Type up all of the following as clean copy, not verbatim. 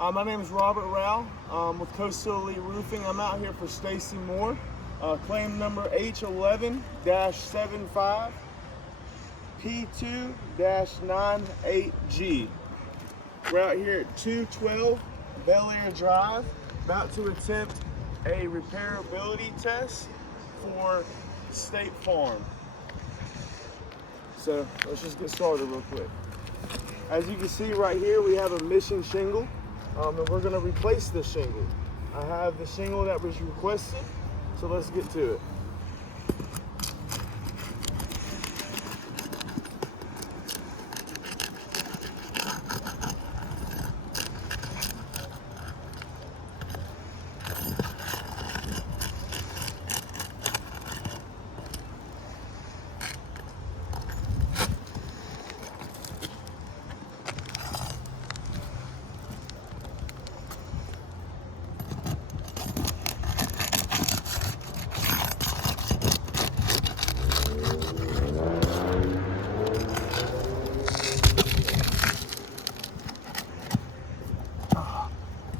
My name is Robert Rao with Coastal Elite Roofing. I'm out here for Stacy Moore. Claim number H11-75 P2-98G. We're out here at 212 Belair Drive, about to attempt a repairability test for State Farm. So let's just get started real quick. As you can see right here, we have a missing shingle, and we're going to replace the shingle. I have the shingle that was requested, so let's get to it.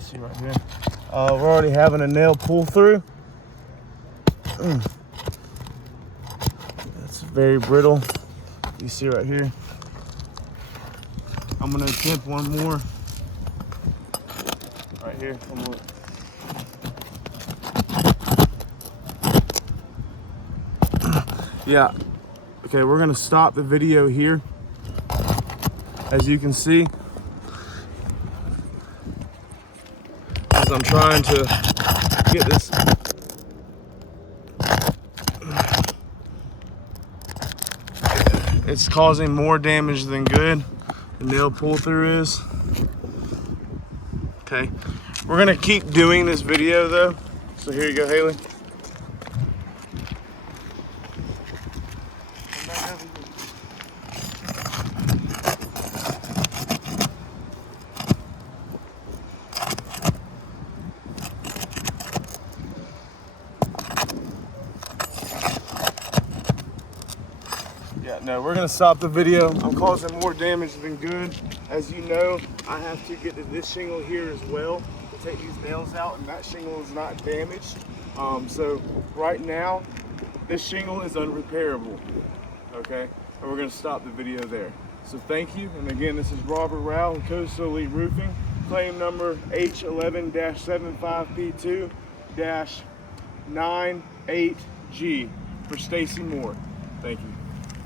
See right here. We're already having a nail pull through. It's very brittle. You see right here. I'm gonna attempt one more. Right here. Yeah. Okay, we're gonna stop the video here. As you can see, as I'm trying to get this. It's causing more damage than good. The nail pull through is. Okay, we're gonna keep doing this video though. So here you go, Haley. Yeah, no, we're gonna stop the video. I'm causing more damage than good. As you know, I have to get to this shingle here as well to take these nails out, and that shingle is not damaged. So right now, this shingle is unrepairable, okay? And we're gonna stop the video there. So thank you, and again, this is Robert Rao with Coastal Elite Roofing. Claim number H11-75P2-98G for Stacy Moore. Thank you.